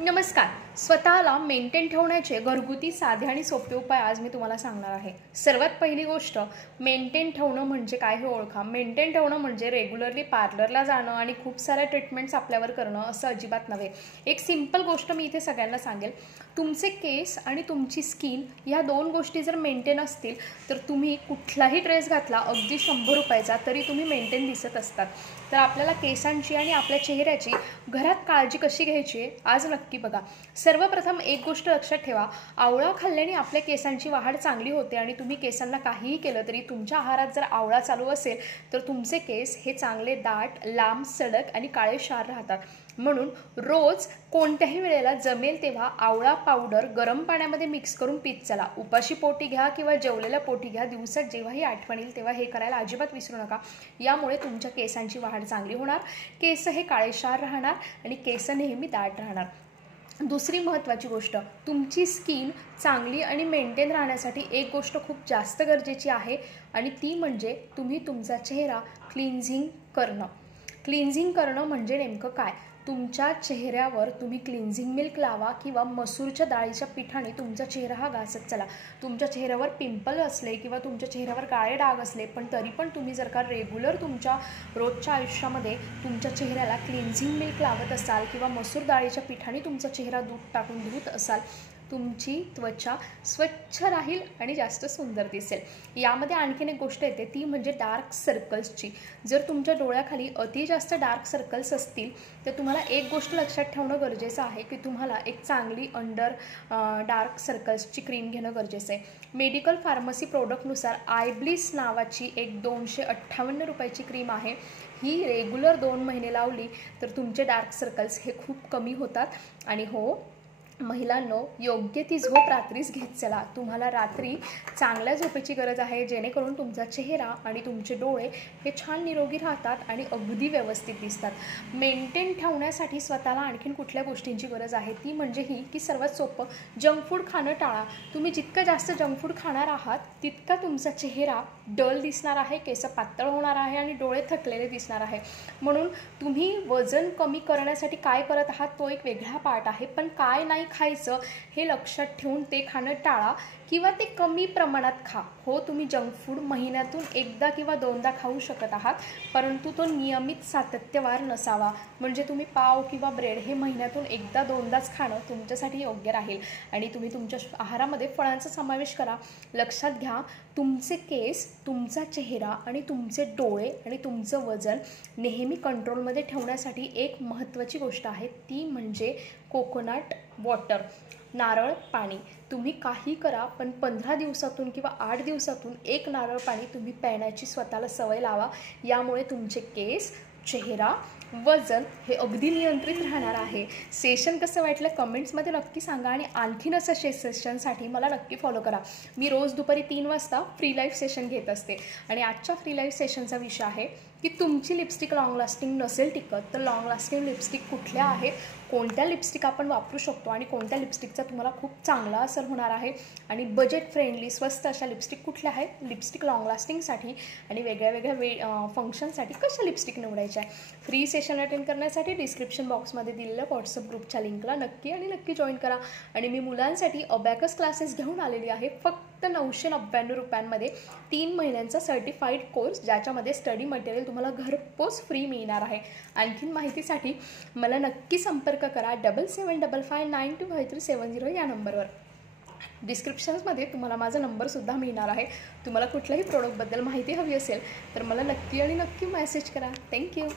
नमस्कार. स्वतःला मेंटेन ठेवण्याचे घरगुती साधे आणि सोपे उपाय आज मी तुम्हाला सांगणार आहे. सर्वात पहिली गोष्ट, मेंटेन ठेवणं म्हणजे काय हे ओळखा. मेंटेन ठेवणं म्हणजे रेग्युलरली पार्लरला जाणं आणि खूप साऱ्या ट्रीटमेंट्स आपल्यावर करणं असं अजिबात नव्हे. एक सिंपल गोष्ट मी इथे सगळ्यांना सांगेल. तुमचे केस आणि तुमची स्किन या दोन गोष्टी जर मेंटेन असतील तर तुम्ही कुठलाही ड्रेस घातला अगदी 100 रुपयाचा तरी तुम्ही मेंटेन दिसत असतात. तर आपल्याला केसांची आणि आपल्या चेहऱ्याची घरात काळजी कशी घ्यायची आहे आज नक्की बघा. सर्वप्रथम एक गोष्ट लक्षात ठेवा, आवळा खाल्ल्याने आपल्या केसांची वाढ चांगली होते आणि तुम्ही केसांना काहीही केलं तरी तुमच्या आहारात जर आवळा चालू असेल तर तुमचे केस हे चांगले दाट, लांब, सडक आणि काळेशार राहतात. म्हणून रोज कोणत्याही वेळेला जमेल तेव्हा आवळा पावडर गरम पाण्यामध्ये मिक्स करून पीत चला. उपाशी पोटी घ्या किंवा जेवलेल्या पोटी घ्या, दिवसात जेव्हाही आठवण येईल तेव्हा हे करायला अजिबात विसरू नका. यामुळे तुमच्या केसांची वाढ चांगली होणार, केस हे काळेशार राहणार आणि केस नेहमी दाट राहणार. दुसरी महत्त्वाची गोष्ट, तुमची स्किन चांगली आणि मेंटेन राहण्यासाठी एक गोष्ट खूप जास्त गरजेची आहे आणि ती म्हणजे तुम्ही तुमचा चेहरा क्लिन्झिंग करणं. क्लिन्झिंग करणं म्हणजे नेमकं काय? तुमच्या चेहऱ्यावर तुम्ही क्लिन्झिंग मिल्क लावा किंवा मसूरच्या डाळीच्या पिठाने तुमचा चेहरा हा घासत चला. तुमच्या चेहऱ्यावर पिंपल असले किंवा तुमच्या चेहऱ्यावर काळे डाग असले पण तरी पण तुम्ही जर का रेग्युलर तुमच्या रोजच्या आयुष्यामध्ये तुमच्या चेहऱ्याला क्लिन्झिंग मिल्क लावत असाल किंवा मसूर डाळीच्या पिठाने तुमचा चेहरा दूध टाकून धुत असाल, तुमची त्वचा स्वच्छ राहील आणि जास्त सुंदर दिसेल. यामध्ये आणखीन एक गोष्ट येते ती म्हणजे डार्क सर्कल्सची. जर तुमच्या डोळ्याखाली अति जास्त डार्क सर्कल्स असतील तर तुम्हाला एक गोष्ट लक्षात ठेवणं गरजेचं आहे की तुम्हाला एक चांगली अंडर डार्क सर्कल्सची क्रीम घेणं गरजेचं आहे. मेडिकल फार्मसी प्रोडक्टनुसार आयब्लिस नावाची एक 258 रुपयाची क्रीम आहे. ही रेग्युलर 2 महिने लावली तर तुमचे डार्क सर्कल्स हे खूप कमी होतात. आणि हो महिलांनो, योग्य ती झोप रात्रीच घेत चला. तुम्हाला रात्री चांगल्या झोपेची गरज आहे जेणेकरून तुमचा चेहरा आणि तुमचे डोळे हे छान निरोगी राहतात आणि अगदी व्यवस्थित दिसतात. मेंटेन ठेवण्यासाठी स्वतःला आणखीन कुठल्या गोष्टींची गरज आहे ती म्हणजे ही की सर्वात सोपं, जंक फूड खाणं टाळा. तुम्ही जितकं जास्त जंक फूड खाणार आहात तितका तुमचा चेहरा डल दिसणार आहे, केस पातळ होणार आहे आणि डोळे थकलेले दिसणार आहे. म्हणून तुम्ही वजन कमी करण्यासाठी काय करत आहात तो एक वेगळा पार्ट आहे, पण काय नाही खायचं हे लक्षात ठेवून ते खाणं टाळा किंवा ते कमी प्रमाणात खा. हो, तुम्ही जंक फूड महिन्यातून एकदा किंवा दोनदा खाऊ शकत आहात परंतु तो नियमित सातत्यवार नसावा. म्हणजे तुम्ही पाव किंवा ब्रेड हे महिन्यातून एकदा दोनदाच खाणं तुमच्यासाठी योग्य राहील. आणि तुम्ही तुमच्या आहारामध्ये फळांचा समावेश करा. लक्षात घ्या, तुमचे केस, तुमचा चेहरा आणि तुमचे डोळे आणि तुमचं वजन नेहमी कंट्रोलमध्ये ठेवण्यासाठी एक महत्त्वाची गोष्ट आहे ती म्हणजे कोकोनट वॉटर, नारळ पाणी. तुम्ही काही करा पण 15 दिवसातून किंवा 8 दिवसातून एक नारळ पाणी तुम्ही पिण्याची स्वतःला सवय लावा. यामुळे तुमचे केस, चेहरा, वजन हे अगदी नियंत्रित राहणार आहे. सेशन कसं वाटलं कमेंट्समध्ये नक्की सांगा आणि आणखीन असं सेशनसाठी मला नक्की फॉलो करा. मी रोज दुपारी 3 वाजता फ्री लाईव्ह सेशन घेत असते आणि आजच्या फ्री लाईव्ह सेशनचा विषय आहे की तुमची लिपस्टिक लॉंग लास्टिंग नसेल टिकत तर लॉंग लास्टिंग लिपस्टिक कुठल्या आहे, कोणत्या लिपस्टिक आपण वापरू शकतो आणि कोणत्या लिपस्टिकचा तुम्हाला खूप चांगला असर होणार आहे आणि बजेट फ्रेंडली स्वस्त अशा लिपस्टिक कुठल्या आहेत लिपस्टिक लॉंग लास्टिंगसाठी आणि वेगळ्या वेगळ्या फंक्शनसाठी कशा लिपस्टिक निवडायच्या आहे. फ्री सेशन अटेंड करण्यासाठी डिस्क्रिप्शन बॉक्समध्ये दिलेल्या व्हॉट्सअप ग्रुपच्या लिंकला नक्की जॉईन करा. आणि मी मुलांसाठी अबॅकस क्लासेस घेऊन आलेली आहे फक्त 999 रुपयांमध्ये 3 महिन्यांचा सर्टिफाईड कोर्स ज्याच्यामध्ये स्टडी मटेरियल तुम्हाला घरपोच फ्री मिळणार आहे. आणखीन माहितीसाठी मला नक्की संपर्क करा 7755925370 या नंबरवर. डिस्क्रिप्शन्समध्ये तुम्हाला माझा नंबरसुद्धा मिळणार आहे. तुम्हाला कुठल्याही प्रोडक्टबद्दल माहिती हवी असेल तर मला नक्की मेसेज करा. थँक्यू.